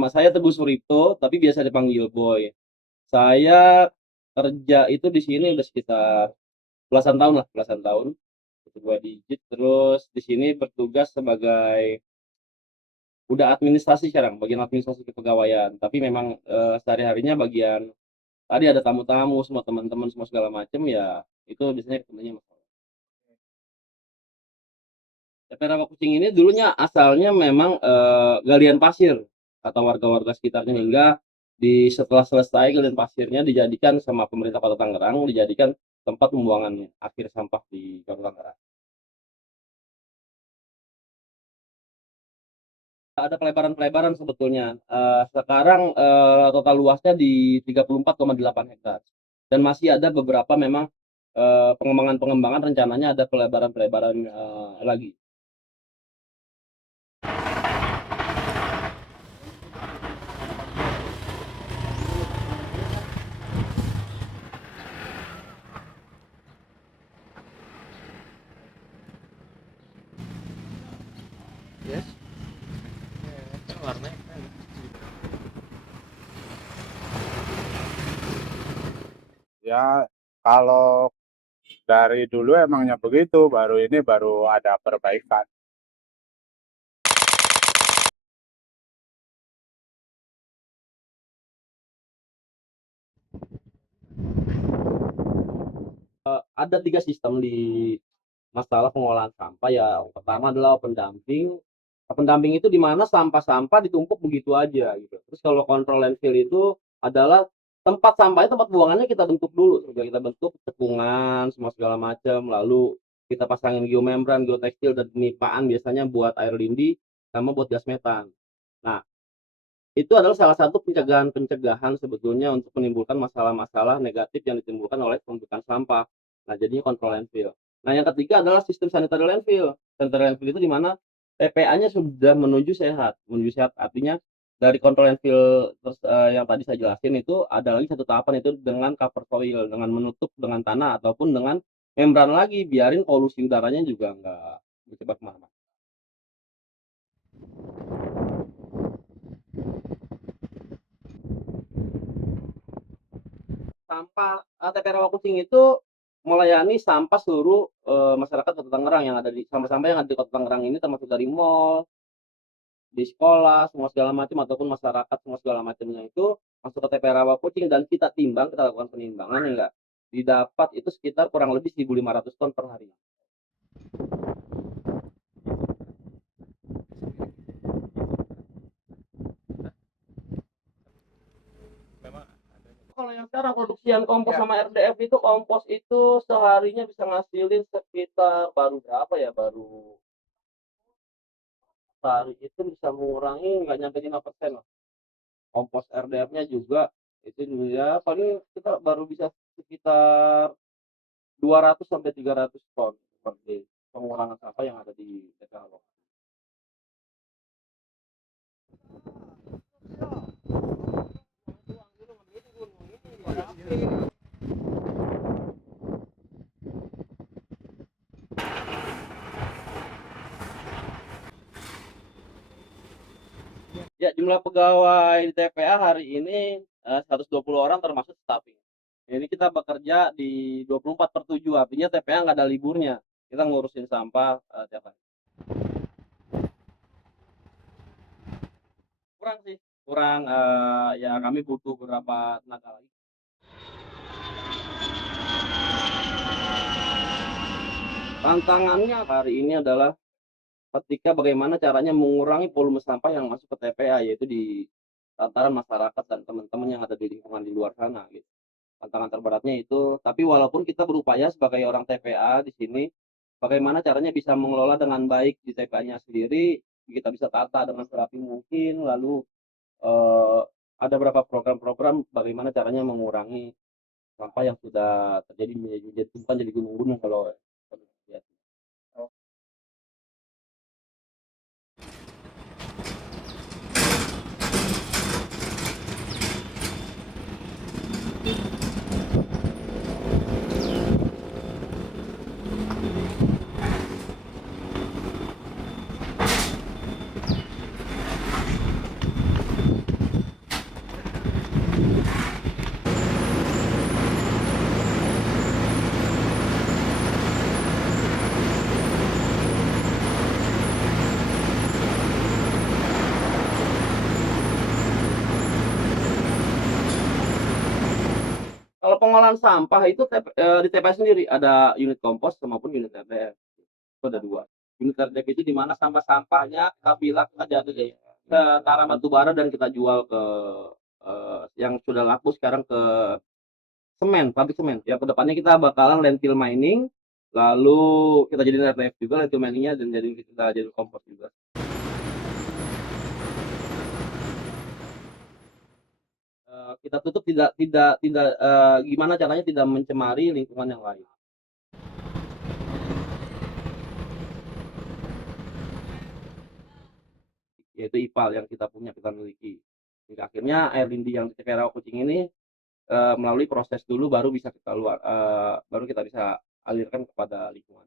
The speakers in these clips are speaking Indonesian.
nama saya Teguh Suripto, tapi biasa dipanggil Boy. Saya kerja itu di sini udah sekitar belasan tahun lah, belasan tahun. Itu 2 digit, terus di sini bertugas sebagai udah administrasi sekarang, bagian administrasi kepegawaian. Tapi memang sehari-harinya bagian tadi ada tamu-tamu, semua teman-teman, semua segala macam ya itu biasanya ketemunya sama saya. TP Rawakucing ini dulunya asalnya memang galian pasir atau warga-warga sekitarnya hingga setelah selesai galian pasirnya dijadikan sama pemerintah Kota Tangerang dijadikan tempat pembuangan akhir sampah di Kota Tangerang. Ada pelebaran-pelebaran sebetulnya. Sekarang total luasnya di 34,8 hektar dan masih ada beberapa memang pengembangan-pengembangan rencananya ada pelebaran-pelebaran lagi. Yes. Warnanya Ya, kalau dari dulu emangnya begitu, baru ada perbaikan. Ada 3 sistem di masalah pengolahan sampah ya. Yang pertama adalah open dumping. Open dumping itu di mana sampah-sampah ditumpuk begitu aja gitu. Terus kalau control landfill itu adalah tempat sampahnya, tempat buangannya kita bentuk dulu. Sudah kita bentuk cekungan, semua segala macam, lalu kita pasangin geomembran, geotekstil dan penipaan biasanya buat air lindi sama buat gas metan. Nah, itu adalah salah satu pencegahan sebetulnya untuk menimbulkan masalah-masalah negatif yang ditimbulkan oleh tumpukan sampah. Nah, jadinya kontrol landfill. Nah, yang ketiga adalah sistem sanitary landfill. Sanitary landfill itu di mana TPA-nya sudah menuju sehat. Menuju sehat artinya dari kontrol landfill terus yang tadi saya jelasin itu ada lagi satu tahapan itu dengan cover soil, dengan menutup dengan tanah ataupun dengan membran lagi, biarin polusi udaranya juga nggak menyebar kemana-mana. Sampah TP Rawakucing itu melayani sampah seluruh masyarakat Kota Tangerang yang ada di sampah-sampah yang ada di Kota Tangerang ini termasuk dari mall, di sekolah, semua segala macam ataupun masyarakat semua segala macamnya itu masuk ke TP Rawakucing dan kita timbang, kita lakukan penimbangan hingga didapat itu sekitar kurang lebih 1.500 ton per hari. Kalau yang sekarang produksian kompos sama RDF itu kompos itu seharinya bisa ngasilin sekitar baru berapa ya baru sehari itu bisa mengurangi nggak nyampe 5% lah. Kompos RDF-nya juga itu ya paling kita baru bisa sekitar 200 sampai 300 ton per day pengurangan sampah yang ada di daerah lokal. Ya, jumlah pegawai di TPA hari ini 120 orang termasuk staffing. Jadi kita bekerja di 24/7 artinya TPA nggak ada liburnya. Kita ngurusin sampah tiap hari. Kurang sih, kurang ya kami butuh beberapa tenaga lagi. Tantangannya hari ini adalah ketika bagaimana caranya mengurangi volume sampah yang masuk ke TPA yaitu di lantaran masyarakat dan teman-teman yang ada di lingkungan di luar sana gitu. Tantangan terberatnya itu, tapi walaupun kita berupaya sebagai orang TPA di sini, bagaimana caranya bisa mengelola dengan baik di TPA-nya sendiri, kita bisa tata dengan serapi mungkin, lalu eh, ada beberapa program-program bagaimana caranya mengurangi sampah yang sudah terjadi menjadi tumpukan jadi gunung-gunung kalau lihat. pengolahan sampah itu di TPS sendiri ada unit kompos maupun unit RDF. Itu ada 2. Unit RDF itu di mana sampah-sampahnya kita pilah, kita jatuh ke Tara Batubara dan kita jual ke yang sudah laku sekarang ke semen, pabrik semen. Ya ke depannya kita bakalan landfill mining, lalu kita jadiin RDF juga landfill mining-nya dan kita jadiin kompos juga. Kita tutup tidak gimana caranya tidak mencemari lingkungan yang lain. Yaitu IPAL yang kita punya, kita miliki. Hingga akhirnya air lindi yang di TK Rawa Kucing ini melalui proses dulu baru kita bisa alirkan kepada lingkungan.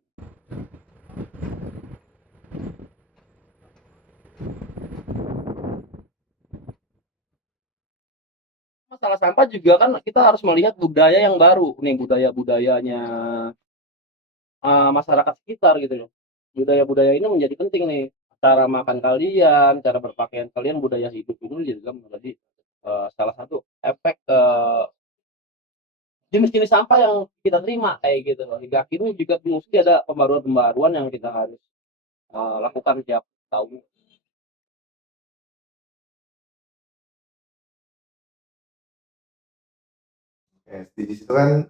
Masalah sampah juga kan kita harus melihat budaya yang baru nih, budayanya masyarakat sekitar gitu loh. Budaya-budaya ini menjadi penting nih. Cara makan kalian, cara berpakaian kalian, budaya hidup ini juga menjadi salah satu efek jenis-jenis sampah yang kita terima kayak gitu loh. Hingga akhirnya juga mesti ada pembaruan-pembaruan yang kita harus lakukan tiap tahun. SDGs itu kan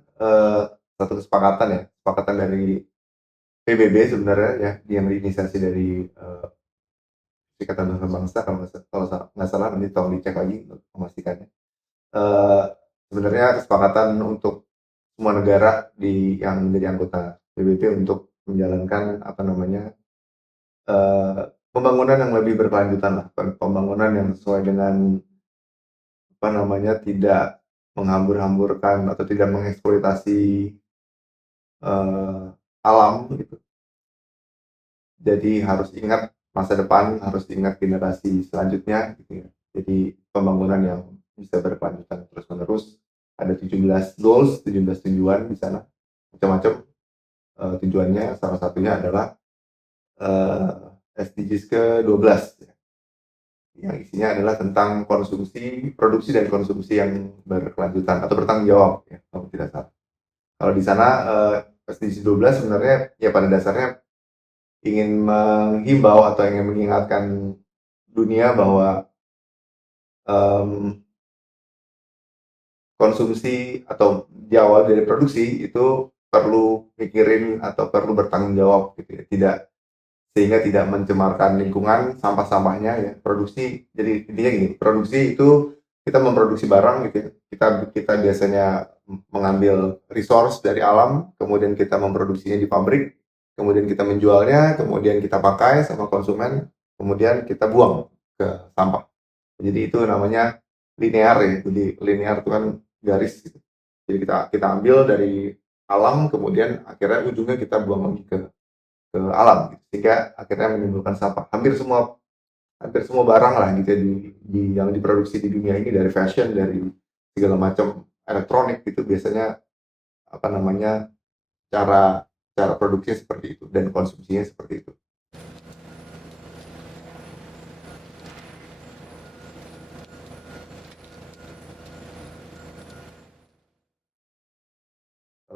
satu kesepakatan dari PBB sebenarnya ya, yang diinisiasi dari Ikatan Bangsa kalau nggak salah, nanti tolong dicek lagi untuk memastikannya. Sebenarnya kesepakatan untuk semua negara yang menjadi anggota PBB untuk menjalankan pembangunan yang lebih berkelanjutan lah, pembangunan yang sesuai dengan tidak menghambur-hamburkan atau tidak mengeksploitasi alam gitu. Jadi harus ingat masa depan, harus ingat generasi selanjutnya gitu ya. Jadi pembangunan yang bisa berkelanjutan terus-menerus. Ada 17 goals, 17 tujuan di sana, macam-macam tujuannya. Salah satunya adalah SDGs ke-12 ya, yang isinya adalah tentang produksi dan konsumsi yang berkelanjutan atau bertanggung jawab ya, kalau tidak salah. Kalau di sana SDGs 12 sebenarnya ya pada dasarnya ingin menghimbau atau ingin mengingatkan dunia bahwa konsumsi atau di awal dari produksi itu perlu mikirin atau perlu bertanggung jawab gitu ya. Sehingga tidak mencemarkan lingkungan, sampah-sampahnya ya. Produksi, jadi intinya gini, produksi itu kita memproduksi barang gitu ya. Kita biasanya mengambil resource dari alam, kemudian kita memproduksinya di pabrik, kemudian kita menjualnya, kemudian kita pakai sama konsumen, kemudian kita buang ke sampah. Jadi itu namanya linear ya. Jadi linear itu kan garis gitu. Jadi kita ambil dari alam, kemudian akhirnya ujungnya kita buang lagi ke alam gitu. Sehingga akhirnya menimbulkan sampah. Hampir semua barang lah gitu ya, yang diproduksi di dunia ini, dari fashion, dari segala macam elektronik gitu, biasanya cara produksinya seperti itu dan konsumsinya seperti itu.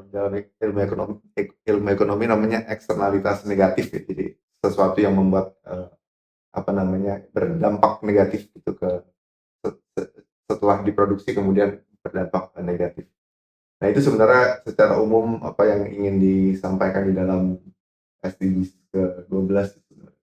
Dalam ilmu ekonomi namanya eksternalitas negatif ya. Jadi sesuatu yang membuat berdampak negatif gitu setelah diproduksi kemudian berdampak negatif. Nah, itu sebenarnya secara umum apa yang ingin disampaikan di dalam SDGs ke-12 sebenarnya.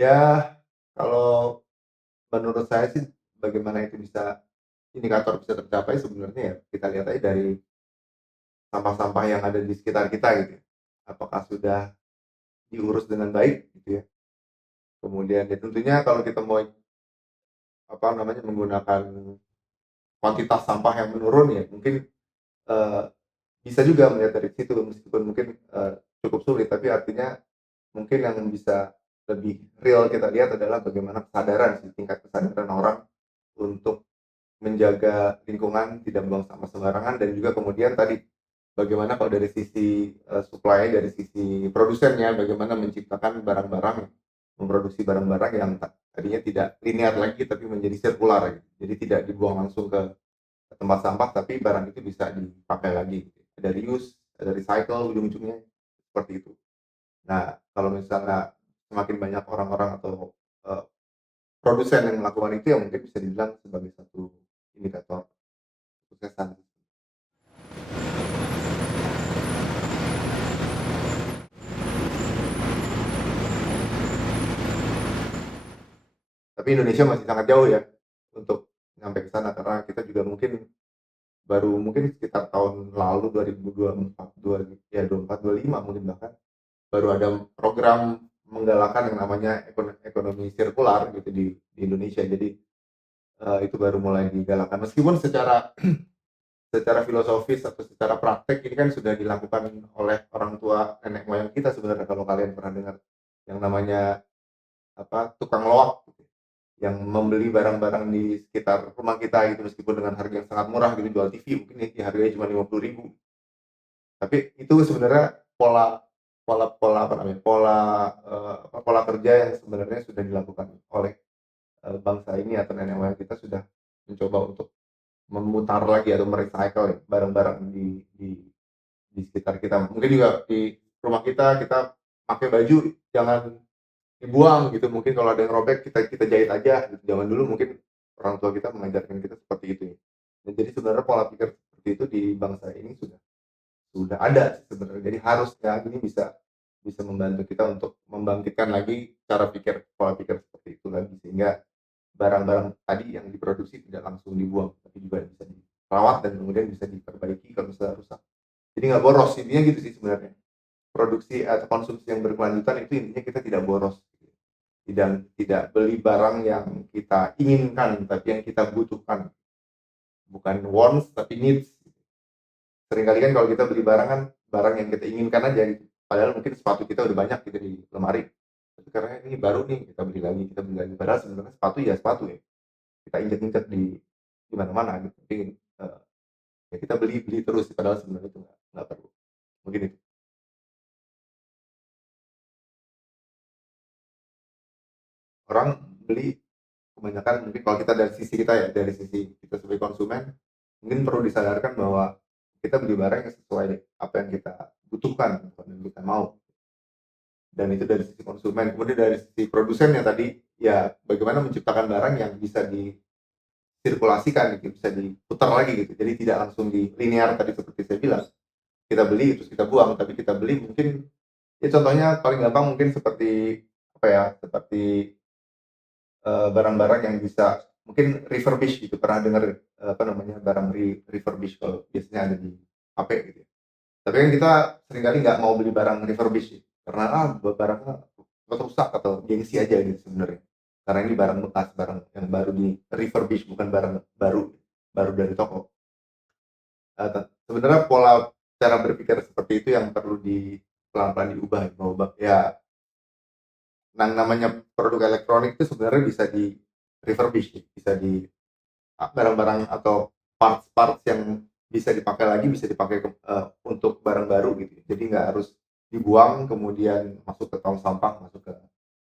Ya, kalau menurut saya sih bagaimana indikator bisa tercapai sebenarnya ya kita lihat aja dari sampah-sampah yang ada di sekitar kita gitu ya. Apakah sudah diurus dengan baik gitu ya. Kemudian ya tentunya kalau kita mau menggunakan kuantitas sampah yang menurun ya mungkin bisa juga melihat dari situ meskipun mungkin cukup sulit, tapi artinya mungkin yang bisa lebih real kita lihat adalah bagaimana kesadaran sih, tingkat kesadaran orang untuk menjaga lingkungan, tidak buang sampah sembarangan, dan juga kemudian tadi bagaimana kalau dari sisi supply, dari sisi produsennya, bagaimana menciptakan barang-barang, memproduksi barang-barang yang tadinya tidak linear lagi tapi menjadi sirkular gitu. Jadi tidak dibuang langsung ke tempat sampah, tapi barang itu bisa dipakai lagi gitu. Ada reuse, ada recycle, ujung-ujungnya seperti itu. Nah, kalau misalnya semakin banyak orang-orang atau produsen yang melakukan itu, ya mungkin bisa dibilang sebagai satu indikator kesuksesan. Tapi Indonesia masih sangat jauh ya untuk sampai ke sana, karena kita juga mungkin baru mungkin sekitar tahun lalu 2024 ya 24 25 mungkin bahkan baru ada program menggalakkan yang namanya ekonomi sirkular gitu di Indonesia. Jadi itu baru mulai digalakkan meskipun secara secara filosofis atau secara praktek ini kan sudah dilakukan oleh orang tua nenek moyang kita sebenarnya. Kalau kalian pernah dengar yang namanya apa, tukang loak gitu, yang membeli barang-barang di sekitar rumah kita gitu meskipun dengan harga yang sangat murah gitu, jual TV mungkin ya harganya cuma 50.000, tapi itu sebenarnya pola pola pola apa namanya, pola kerja yang sebenarnya sudah dilakukan oleh bangsa ini atau nenek moyang kita, sudah mencoba untuk memutar lagi atau merecycle ya barang-barang di sekitar kita. Mungkin juga di rumah kita pakai baju jangan dibuang gitu, mungkin kalau ada yang robek kita kita jahit aja gitu. Zaman dulu mungkin orang tua kita mengajarkan kita seperti itu ya. Dan jadi sebenarnya pola pikir seperti itu di bangsa ini sudah ada sebenarnya. Jadi harusnya ini bisa bisa membantu kita untuk membangkitkan lagi cara pikir, pola pikir seperti itu lagi, sehingga barang-barang tadi yang diproduksi tidak langsung dibuang tapi juga bisa dirawat dan kemudian bisa diperbaiki kalau misalnya rusak. Jadi nggak boros, intinya gitu sih sebenarnya. Produksi atau konsumsi yang berkelanjutan itu intinya kita tidak boros, tidak beli barang yang kita inginkan tapi yang kita butuhkan, bukan wants tapi needs. Seringkali kan kalau kita beli barang kan barang yang kita inginkan aja gitu, padahal mungkin sepatu kita udah banyak gitu di lemari, tapi karena ini baru nih kita beli lagi, padahal sebenarnya sepatu ya sepatu ya, kita injek-injek di mana-mana gitu, tapi ya kita beli beli terus padahal sebenarnya itu nggak perlu, mungkin itu. Orang beli kebanyakan, mungkin kalau kita dari sisi kita ya, dari sisi kita sebagai konsumen, mungkin perlu disadarkan bahwa kita beli barang yang sesuai apa yang kita butuhkan, apa yang kita mau. Dan itu dari sisi konsumen. Kemudian dari sisi produsen yang tadi, ya bagaimana menciptakan barang yang bisa disirkulasikan gitu, bisa diputar lagi gitu. Jadi tidak langsung di linear tadi seperti saya bilang, kita beli terus kita buang, tapi kita beli mungkin, ya contohnya paling gampang mungkin seperti apa ya, seperti barang-barang yang bisa mungkin refurbish gitu, pernah dengar apa namanya, barang refurbish kalau biasanya ada di HP gitu ya. Tapi kan kita seringkali nggak mau beli barang refurbish gitu, karena barangnya rusak atau gengsi aja gitu sebenarnya. Karena ini barang bekas, barang yang baru di refurbish, bukan barang baru baru dari toko. Sebenarnya pola cara berpikir seperti itu yang perlu pelan-pelan diubah, ya. Yang namanya produk elektronik itu sebenarnya bisa di refurbish, bisa di barang-barang atau parts-parts yang bisa dipakai lagi, bisa dipakai untuk barang baru gitu. Jadi nggak harus dibuang kemudian masuk ke tong sampah, masuk ke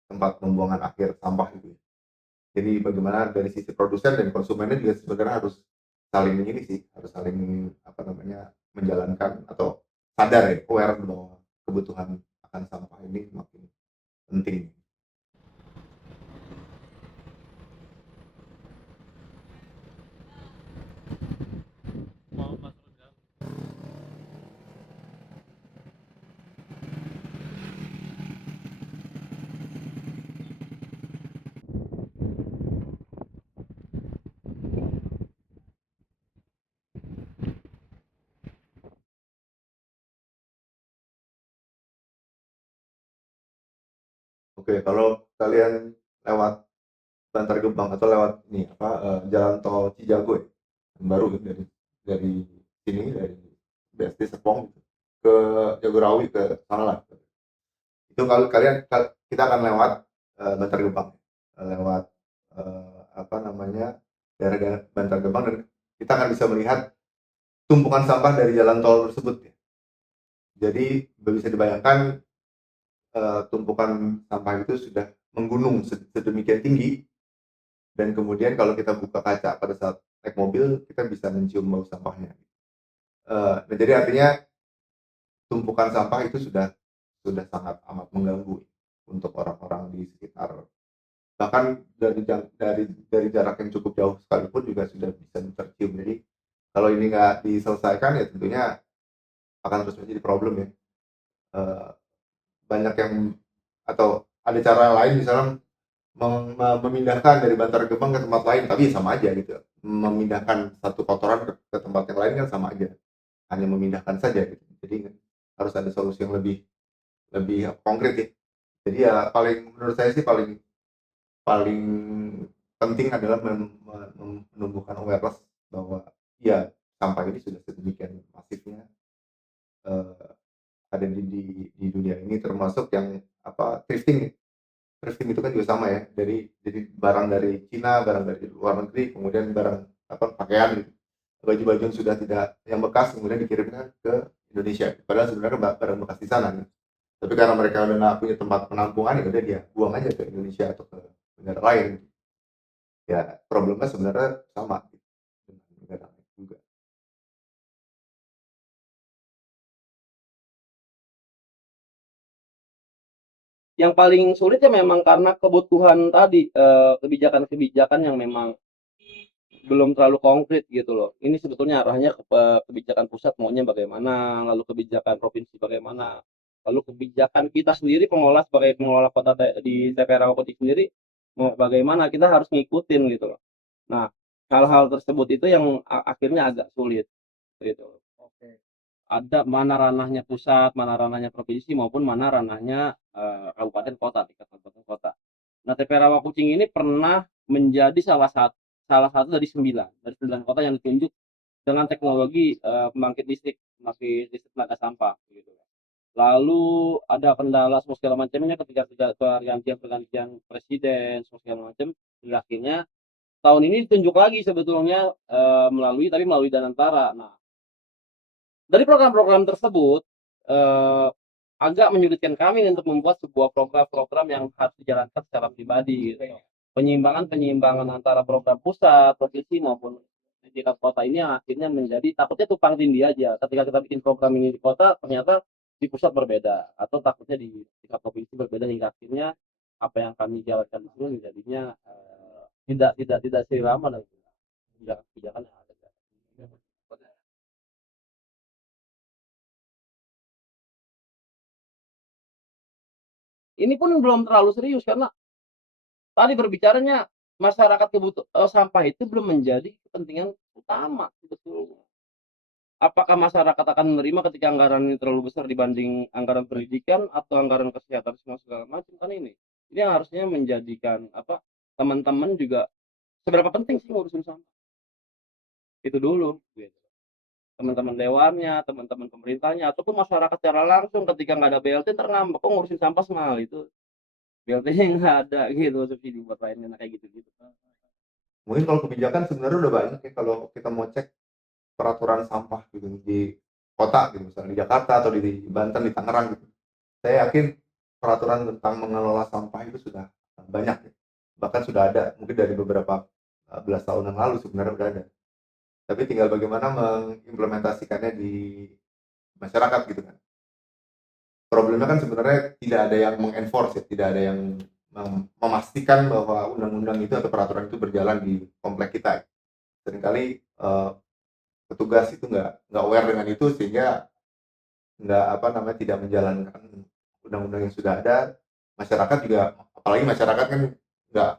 tempat pembuangan akhir sampah gitu. Jadi bagaimana dari sisi produsen dan konsumennya juga sebenarnya harus saling ini sih, harus saling apa namanya, menjalankan atau sadar ya, aware bahwa kebutuhan akan sampah ini makin penting. Oke, kalau kalian lewat Bantar Gebang atau lewat ini apa, jalan tol Cijago ya, yang baru ya, dari sini dari BSD dari Serpong ke Jagorawi ke sana lah. Itu kalau kita akan lewat Bantar Gebang, lewat apa namanya daerah Bantar Gebang, dan kita akan bisa melihat tumpukan sampah dari jalan tol tersebut ya. Jadi bisa dibayangkan tumpukan sampah itu sudah menggunung sedemikian tinggi, dan kemudian kalau kita buka kaca pada saat naik mobil kita bisa mencium bau sampahnya. Nah, jadi artinya tumpukan sampah itu sudah sangat amat mengganggu untuk orang-orang di sekitar, bahkan dari jarak yang cukup jauh sekalipun juga sudah bisa tercium. Jadi kalau ini nggak diselesaikan ya tentunya akan terus menjadi problem ya. Banyak yang, atau ada cara lain misalnya memindahkan dari Bantar Gebang ke tempat lain, tapi sama aja gitu. Memindahkan satu kotoran ke tempat yang lain kan sama aja, hanya memindahkan saja gitu. Jadi harus ada solusi yang lebih konkret ya. Jadi ya menurut saya sih paling paling penting adalah menumbuhkan awareness bahwa ya sampah ini sudah sedemikian masifnya ada di dunia ini, termasuk yang thrifting. Thrifting itu kan juga sama ya, jadi barang dari Cina, barang dari luar negeri, kemudian barang pakaian gitu, baju-baju yang sudah tidak, yang bekas, kemudian dikirimkan ke Indonesia, padahal sebenarnya barang bekas di sana gitu. Tapi karena mereka udah nggak punya tempat penampungan, ya udah dia buang aja ke Indonesia atau ke negara lain. Ya problemnya sebenarnya sama gitu, dengan negara lain juga. Yang paling sulit ya memang karena kebutuhan tadi, kebijakan-kebijakan yang memang belum terlalu konkret gitu loh. Ini sebetulnya arahnya ke kebijakan pusat maunya bagaimana, lalu kebijakan provinsi bagaimana, lalu kebijakan kita sendiri pengelola sebagai pengelola kota di TP Rawabuaya sendiri mau bagaimana, kita harus ngikutin gitu loh. Nah, hal-hal tersebut itu yang akhirnya agak sulit gitu. Oke. Ada mana ranahnya pusat, mana ranahnya provinsi, maupun mana ranahnya kabupaten kota, tingkat kabupaten kota. Nah, TP Rawakucing ini pernah menjadi salah satu dari 9 kota yang ditunjuk dengan teknologi pembangkit listrik tenaga sampah gitu. Lalu ada kendala semua segala macamnya ketika pergantian presiden semua segala macam, hingga akhirnya tahun ini ditunjuk lagi sebetulnya melalui Danantara. Nah, dari program-program tersebut agak menyulitkan kami untuk membuat sebuah program-program yang harus dijalankan secara pribadi gitu. Penyiimbangan antara program pusat, provinsi maupun di tingkat kota ini yang akhirnya menjadi takutnya tumpang tindih aja. Ketika kita bikin program ini di kota, ternyata di pusat berbeda, atau takutnya di tingkat provinsi berbeda, hingga akhirnya apa yang kami jalankan di sini menjadinya tidak seirama dengan kebijakan yang ada. Ini pun belum terlalu serius karena tadi berbicaranya masyarakat sampah itu belum menjadi kepentingan utama sebetulnya. Apakah masyarakat akan menerima ketika anggaran ini terlalu besar dibanding anggaran pendidikan atau anggaran kesehatan semua segala macam, kan ini. Ini yang harusnya menjadikan teman-teman juga seberapa penting sih ngurusin sampah. Itu dulu gitu. Teman-teman dewannya, teman-teman pemerintahnya, ataupun masyarakat secara langsung ketika nggak ada BLT entar ngambek, "Kok ngurusin sampah semahal itu?" BLT-nya nggak ada gitu, subsidi buat lainnya, nah kayak gitu-gitu. Mungkin kalau kebijakan sebenarnya udah banyak ya, kalau kita mau cek peraturan sampah gitu di kota gitu, misalnya di Jakarta atau di Banten, di Tangerang gitu. Saya yakin peraturan tentang mengelola sampah itu sudah banyak ya. Bahkan sudah ada mungkin dari beberapa belas tahun yang lalu sebenarnya udah ada. Tapi tinggal bagaimana mengimplementasikannya di masyarakat gitu kan. Problemnya kan sebenarnya tidak ada yang mengenforce ya, tidak ada yang memastikan bahwa undang-undang itu atau peraturan itu berjalan di komplek kita. Seringkali petugas itu nggak aware dengan itu, sehingga tidak menjalankan undang-undang yang sudah ada. Masyarakat juga, apalagi masyarakat kan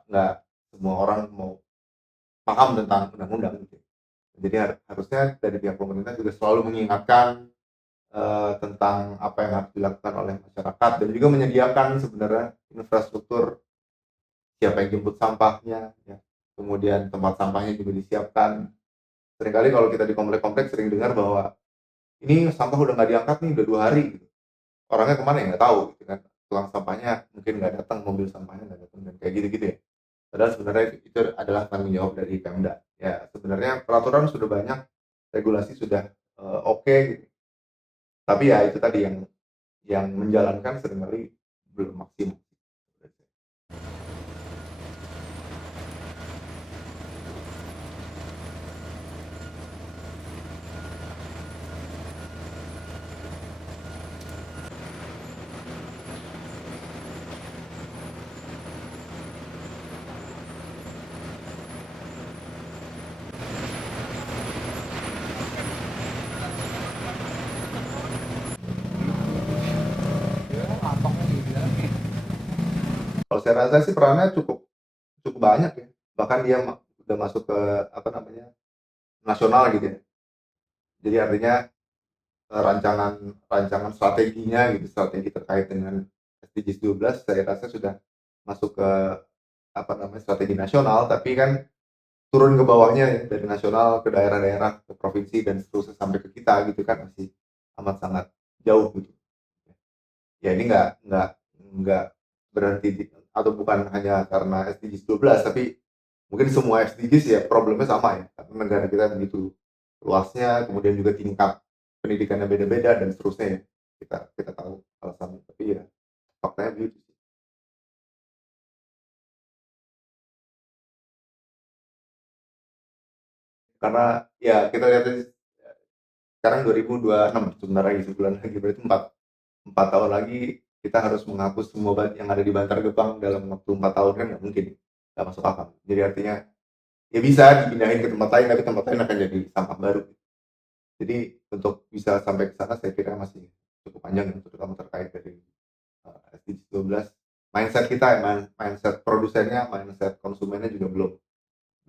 nggak semua orang mau paham tentang undang-undang gitu. Jadi harusnya dari pihak pemerintah juga selalu mengingatkan tentang apa yang harus dilakukan oleh masyarakat, dan juga menyediakan sebenarnya infrastruktur, siapa yang jemput sampahnya ya. Kemudian tempat sampahnya juga disiapkan. Seringkali kalau kita di komplek-komplek sering dengar bahwa ini sampah udah nggak diangkat nih, udah 2 hari gitu. Orangnya kemana ya nggak tahu gitu kan. Tukang sampahnya mungkin nggak datang, mobil sampahnya nggak datang, dan kayak gitu-gitu ya. Padahal sebenarnya itu adalah tanggung jawab dari Pemda. Ya sebenarnya peraturan sudah banyak, regulasi sudah oke gitu. Tapi ya itu tadi yang menjalankan seringkali belum maksimal. Kalau saya rasa sih perannya cukup cukup banyak ya. Bahkan dia udah masuk ke apa namanya nasional gitu ya. Jadi artinya rancangan rancangan strateginya gitu, strategi terkait dengan SDGs 12 saya rasa sudah masuk ke apa namanya strategi nasional, tapi kan turun ke bawahnya ya, dari nasional ke daerah-daerah, ke provinsi dan seterusnya sampai ke kita gitu kan masih amat sangat jauh gitu. Ya ini nggak berhenti atau bukan hanya karena SDGs 12, tapi mungkin semua SDGs ya problemnya sama ya, karena negara kita begitu luasnya, kemudian juga tingkat pendidikannya beda-beda dan seterusnya ya. Kita tahu alasannya, tapi ya faktanya begitu. Karena ya kita lihat sekarang 2026, sebentar lagi sebulan lagi, berarti 4 tahun lagi kita harus menghapus semua yang ada di Bantar Gebang dalam waktu 4 tahun kan nggak mungkin, nggak masuk akal. Jadi artinya ya bisa dipindahin ke tempat lain, tapi tempat lain akan jadi sampah baru. Jadi untuk bisa sampai ke sana saya kira masih cukup panjang ya, terutama terkait dari SDGs 12. Mindset kita, mindset produsennya, mindset konsumennya juga belum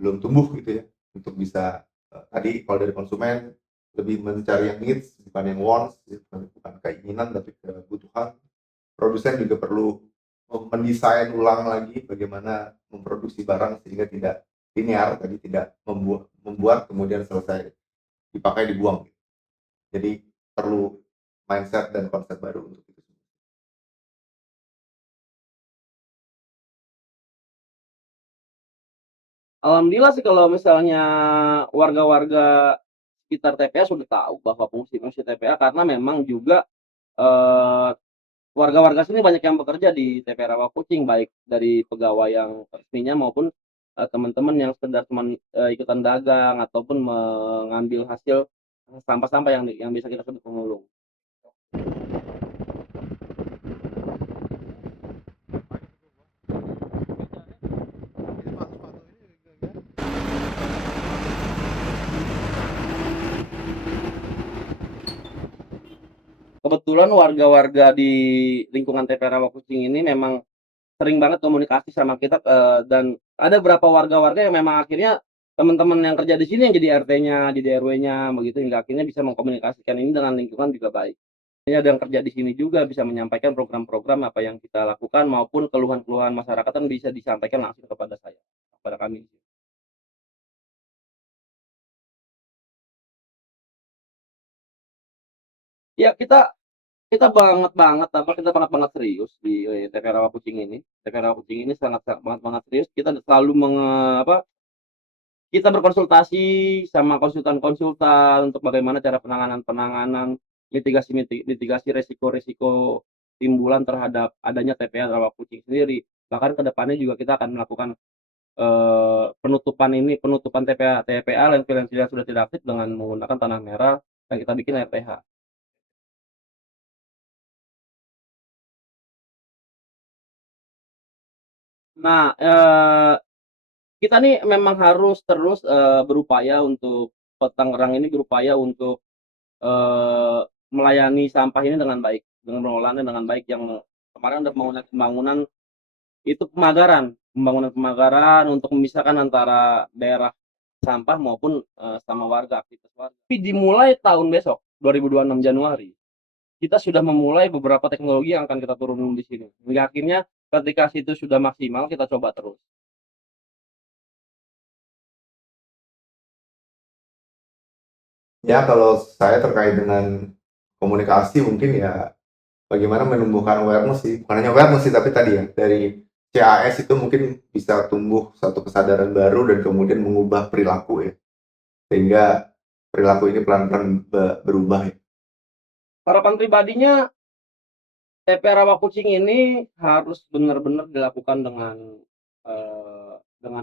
belum tumbuh gitu ya untuk bisa tadi kalau dari konsumen lebih mencari yang needs bukan yang wants, bukan keinginan tapi kebutuhan. Produsen juga perlu mendesain ulang lagi bagaimana memproduksi barang sehingga tidak linear, tadi tidak membuat kemudian selesai dipakai dibuang. Jadi perlu mindset dan konsep baru untuk itu. Alhamdulillah sih kalau misalnya warga-warga sekitar TPA sudah tahu bahwa fungsi-fungsi TPA karena memang juga, eee, warga-warga sini banyak yang bekerja di TPA Rawakucing, baik dari pegawai yang resminya maupun, teman-teman yang sekedar cuman, ikutan dagang ataupun mengambil hasil, sampah-sampah yang bisa kita sebut pemulung. Kebetulan warga-warga di lingkungan TPA Rawakucing ini memang sering banget komunikasi sama kita, dan ada beberapa warga-warga yang memang akhirnya teman-teman yang kerja di sini yang jadi RT-nya, jadi RW-nya begitu, hingga akhirnya bisa mengkomunikasikan ini dengan lingkungan juga baik. Ini ada yang kerja di sini juga bisa menyampaikan program-program apa yang kita lakukan maupun keluhan-keluhan masyarakat kan bisa disampaikan langsung kepada saya, kepada kami. Ya kita banget banget kita banget banget serius di, TPA Rawakucing ini. TPA Rawakucing ini sangat banget banget serius, kita selalu kita berkonsultasi sama konsultan-konsultan untuk bagaimana cara penanganan-penanganan, mitigasi resiko-resiko timbulan terhadap adanya TPA Rawakucing sendiri. Bahkan ke depannya juga kita akan melakukan, penutupan TPA landfill-landfill yang sudah tidak aktif dengan menggunakan tanah merah yang kita bikin RTH. Nah, kita nih memang harus terus, berupaya untuk Kota Tangerang ini berupaya untuk melayani sampah ini dengan baik, dengan pengelolaannya dengan baik yang kemarin ada pembangunan itu pembangunan untuk memisahkan antara daerah sampah maupun, sama warga, aktivitas warga. Tapi dimulai tahun besok, 2026 Januari, kita sudah memulai beberapa teknologi yang akan kita turunin di sini. Hingga akhirnya ketika situ sudah maksimal, kita coba terus. Ya kalau saya terkait dengan komunikasi mungkin ya bagaimana menumbuhkan awareness sih, bukan hanya awareness sih tapi tadi ya dari CAS itu mungkin bisa tumbuh satu kesadaran baru dan kemudian mengubah perilaku ya, sehingga perilaku ini pelan-pelan berubah ya. Harapan pribadinya TP Rawa Kucing ini harus benar-benar dilakukan dengan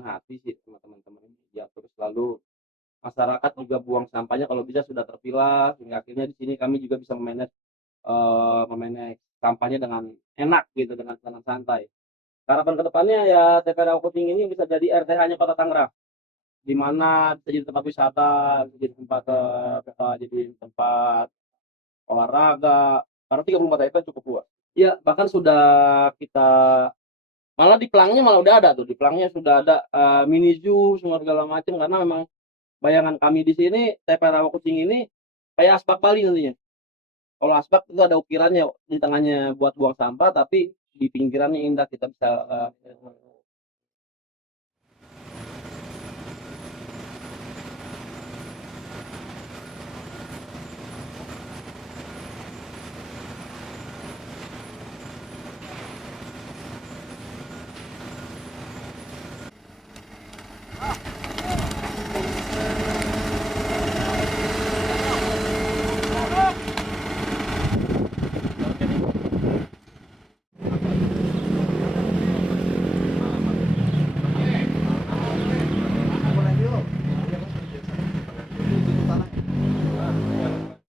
hati sih sama teman-teman. Ya terus lalu masyarakat juga buang sampahnya kalau bisa sudah terpilah, hingga akhirnya di sini kami juga bisa memanage sampahnya dengan enak gitu, dengan santai. Harapan kedepannya ya TP Rawa Kucing ini bisa jadi RTH-nya Kota Tangerang, di mana bisa jadi tempat wisata, bisa jadi tempat olahraga, karena 34 hektar cukup luas. Iya, bahkan sudah kita malah di pelangnya malah udah ada tuh, di pelangnya sudah ada, mini zoo semua segala macam, karena memang bayangan kami di sini TP Rawa Kucing ini kayak asbak Bali nantinya. Kalau asbak itu ada ukirannya di tengahnya buat buang sampah, tapi di pinggirannya indah kita bisa,